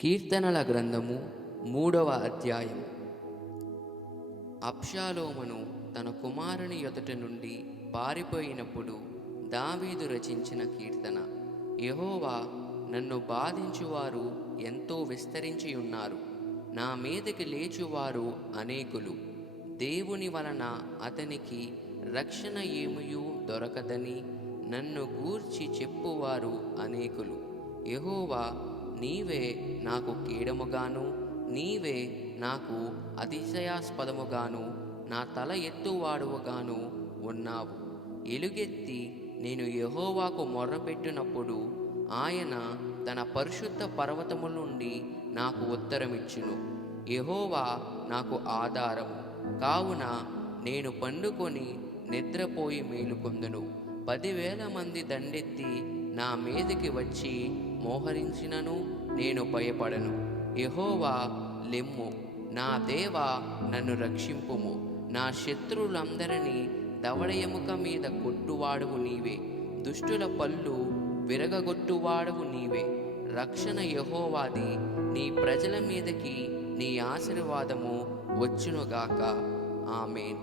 కీర్తనల గ్రంథము 3వ అధ్యాయం. అబ్షాలోమును తన కుమారుని ఎదుట నుండి పారిపోయినప్పుడు దావీదు రచించిన కీర్తన. యెహోవా, నన్ను బాధించువారు ఎంతో విస్తరించి ఉన్నారు, నా మీదకి లేచువారు అనేకులు. దేవుని వలన అతనికి రక్షణ ఏమయూ దొరకదని నన్ను గూర్చి చెప్పువారు అనేకులు. యెహోవా, నీవే నాకు కీడముగాను, నీవే నాకు అతిశయాస్పదముగాను, నా తల ఎత్తువాడువుగాను ఉన్నావు. ఎలుగెత్తి నేను యెహోవాకు మొర్రపెట్టినప్పుడు ఆయన తన పరిశుద్ధ పర్వతము నుండి నాకు ఉత్తరమిచ్చును. యెహోవా నాకు ఆధారము కావున నేను పండుకొని నిద్రపోయి మేలుకొందును. 10,000 మంది దండెత్తి నా మీదికి వచ్చి మోహరించినను నేను భయపడను. యెహోవా, లెమ్ము, నా దేవా, నన్ను రక్షింపుము. నా శత్రువులందరినీ దవడ ఎముక మీద కొట్టువాడువు నీవే, దుష్టుల పళ్ళు విరగగొట్టువాడువు నీవే. రక్షణ యెహోవాది, నీ ప్రజల మీదకి నీ ఆశీర్వాదము వచ్చునుగాక. ఆమేన్.